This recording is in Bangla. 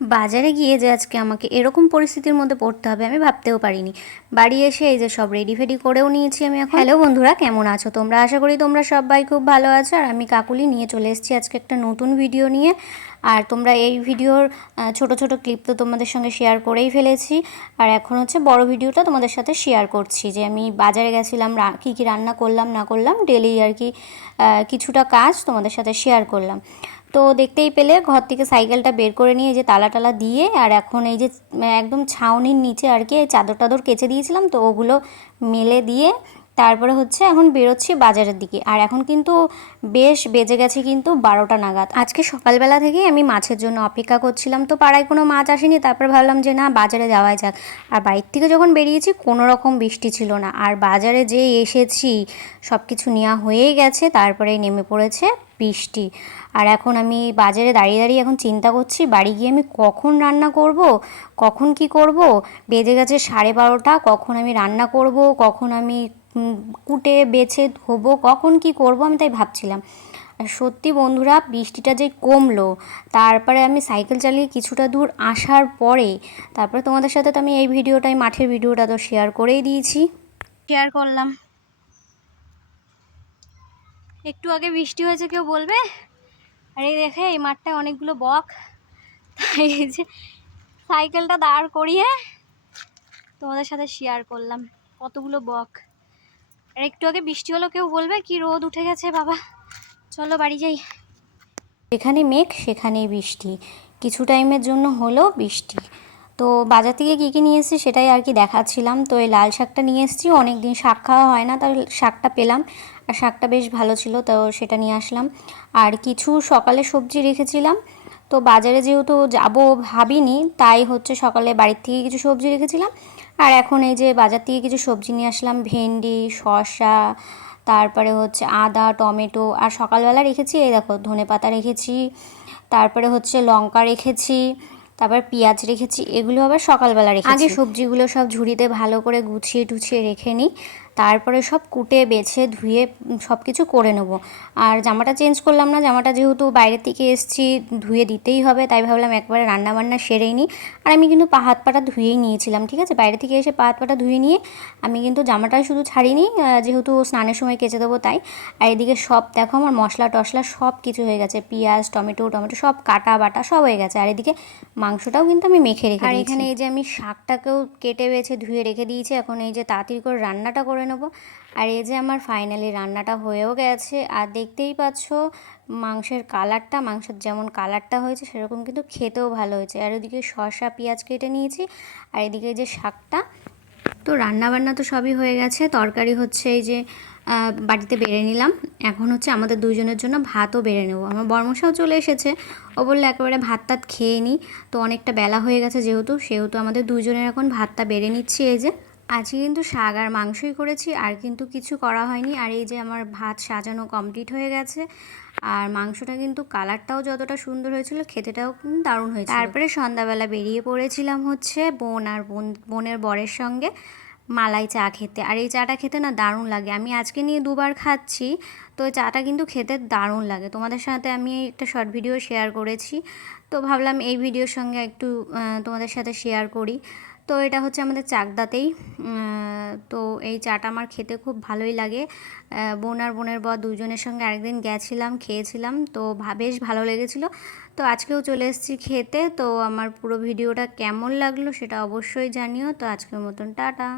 বাজারে গিয়ে যে আজকে আমাকে এরকম পরিস্থিতির মধ্যে পড়তে হবে আমি ভাবতেও পারিনি। বাড়ি এসে এই যে সব রেডি ফেডি করেও নিয়েছি আমি এখন। হ্যালো বন্ধুরা, কেমন আছো তোমরা? আশা করি তোমরা সবাই খুব ভালো আছো। আর আমি কাকুলি নিয়ে চলে এসেছি আজকে একটা নতুন ভিডিও নিয়ে। আর তোমরা এই ভিডিওর ছোট ছোট ক্লিপ তো তোমাদের সঙ্গে শেয়ার করেই ফেলেছি। আর এখন হচ্ছে বড় ভিডিওটা তোমাদের সাথে শেয়ার করছি যে আমি বাজারে গেছিলাম, কী কী রান্না করলাম না করলাম, ডেলি আর কি কিছুটা কাজ তোমাদের সাথে শেয়ার করলাম। তো দেখতেই পেলে ঘর থেকে সাইকেলটা বের করে নিয়ে যে তালা টালা দিয়ে, আর এখন এই যে একদম ছাউনির নিচে আর কি চাদর টাদর কেচে দিয়েছিলাম, তো ওগুলো মেলে দিয়ে তারপরে হচ্ছে এখন বেরোচ্ছি বাজারের দিকে। আর এখন কিন্তু বেশ বেজে গেছে কিন্তু 12টা নাগাদ। আজকে সকালবেলা থেকেই আমি মাছের জন্য অপেক্ষা করছিলাম, তো পাড়ায় কোনো মাছ আসেনি। তারপর ভাবলাম যে না, বাজারে যাওয়াই যাক। আর বাড়ির থেকে যখন বেরিয়েছি কোনো রকম বৃষ্টি ছিল না, আর বাজারে যে এসেছি সব কিছু নেওয়া হয়েই গেছে, তারপরে নেমে পড়েছে বৃষ্টি। আর এখন আমি বাজারে দাঁড়িয়ে দাঁড়িয়ে এখন চিন্তা করছি বাড়ি গিয়ে আমি কখন রান্না করব, কখন কি করব। বেজে গেছে 12:30, কখন আমি রান্না করব, কখন আমি কুটে বেছে ধোবো, কখন কি করব, আমি তাই ভাবছিলাম। আর সত্যি বন্ধুরা, বৃষ্টিটা যে কমলো, তারপরে আমি সাইকেল চালিয়ে কিছুটা দূর আসার পরে তারপরে তোমাদের সাথে তো আমি এই ভিডিওটাই, মাঠের ভিডিওটা তো শেয়ার করেই দিয়েছি, শেয়ার করলাম। একটু আগে বৃষ্টি হয়েছে, কেউ বলবে? আর এই দেখে এই মাঠটায় অনেকগুলো বক, তাই এই যে সাইকেলটা দাঁড় করিয়ে তোমাদের সাথে শেয়ার করলাম কতগুলো বক। আর একটু আগে বৃষ্টি হলো, কেউ বলবে কি রোদ উঠে গেছে বাবা। চলো বাড়ি যাই। যেখানে মেঘ সেখানেই বৃষ্টি, কিছু টাইমের জন্য হলো বৃষ্টি। তো বাজার থেকে কী কী নিয়ে এসেছি সেটাই আর কি দেখাচ্ছিলাম। তো এই লাল শাকটা নিয়ে এসেছি, অনেক দিন শাক খাওয়া হয় না, তাই শাকটা পেলাম। আর শাকটা বেশ ভালো ছিল, তো সেটা নিয়ে আসলাম। আর কিছু সকালে সবজি রেখেছিলাম, তো বাজারে যেহেতু যাব ভাবিনি, তাই হচ্ছে সকালে বাড়ির থেকে কিছু সবজি রেখেছিলাম। আর এখন এই যে বাজার থেকে কিছু সবজি নিয়ে আসলাম, ভেন্ডি, শসা, তারপরে হচ্ছে আদা, টমেটো। আর সকালবেলা রেখেছি এই দেখো ধনেপাতা রেখেছি, তারপরে হচ্ছে লঙ্কা রেখেছি, তারপর পেঁয়াজ রেখেছি। এগুলো আবার সকালবেলা রেখেছি। আগে সবজিগুলো সব ঝুড়িতে ভালো করে গুছিয়ে টুছিয়ে রেখে নিই, তারপরে সব কুটে বেছে ধুয়ে সব কিছু করে নেব। আর জামাটা চেঞ্জ করলাম না, জামাটা যেহেতু বাইরে থেকে এসেছি ধুয়ে দিতেই হবে, তাই ভাবলাম একবারে রান্নাবান্না সেরেই নিই। আর আমি কিন্তু পা হাত পাটা ধুয়েই নিয়েছিলাম, ঠিক আছে? বাইরে থেকে এসে পা হাত পাটা ধুয়ে নিয়ে আমি কিন্তু জামাটা শুধু ছাড়িনি, যেহেতু স্নানের সময় কেচে দেবো তাই। আর এদিকে সব দেখো আমার মশলা টশলা সব কিছু হয়ে গেছে, পেঁয়াজ টমেটো টমেটো সব কাটা বাটা সব হয়ে গেছে। আর এদিকে মাংসটাও কিন্তু আমি মেখে রেখে দিয়েছি। আর এখানে এই যে আমি শাকটাকেও কেটে বেছে ধুয়ে রেখে দিয়েছি, এখন এই যে তাড়াতাড়ি করে রান্নাটা করে নেবো। আর এই যে আমার ফাইনালি রান্নাটা হয়েও গেছে। আর দেখতেই পাচ্ছ মাংসের কালারটা, মাংসের যেমন কালারটা হয়েছে সেরকম কিন্তু খেতেও ভালো হয়েছে। আর ওদিকে শসা পেঁয়াজ কেটে নিয়েছি, আর এদিকে যে শাকটা। তো রান্নাবান্না তো সবই হয়ে গেছে, তরকারি হচ্ছে এই যে বাড়িতে বেড়ে নিলাম। এখন হচ্ছে আমাদের দুইজনের জন্য ভাতও বেড়ে নেবো। আমার বর্মশাও চলে এসেছে, ও বললে একেবারে ভাত টাত খেয়ে নিই। তো অনেকটা বেলা হয়ে গেছে সেহেতু আমাদের দুইজনের এখন ভাতটা বেড়ে নিচ্ছি। এই যে আজকে কিন্তু শাক আর মাংসই করেছি, আর কিন্তু কিছু করা হয়নি। আর এই যে আমার ভাত সাজানো কমপ্লিট হয়ে গেছে। আর মাংসটা কিন্তু কালারটাও যতটা সুন্দর হয়েছিল, খেতেটাও কিন্তু দারুণ হয়েছিল। তারপরে সন্ধ্যাবেলা বেরিয়ে পড়েছিলাম হচ্ছে বোনের বরের সঙ্গে মালাই চা খেতে। আর এই চাটা খেতে না দারুণ লাগে, আমি আজকে নিয়ে দুবার খাচ্ছি। তো এই চাটা কিন্তু খেতে দারুণ লাগে। তোমাদের সাথে আমি একটা শর্ট ভিডিও শেয়ার করেছি, তো ভাবলাম এই ভিডিওর সঙ্গে একটু তোমাদের সাথে শেয়ার করি। তো এটা হচ্ছে আমাদের চাকদাতেই। তো এই চাটা আমার খেতে খুব ভালোই লাগে। বোন আর বোনের বর দুজনের সঙ্গে আরেকদিন গেছিলাম, খেয়েছিলাম, তো বেশ ভালো লেগেছিলো। তো আজকেও চলে এসেছি খেতে। তো আমার পুরো ভিডিওটা কেমন লাগলো সেটা অবশ্যই জানিও। তো আজকের মতন টাটা।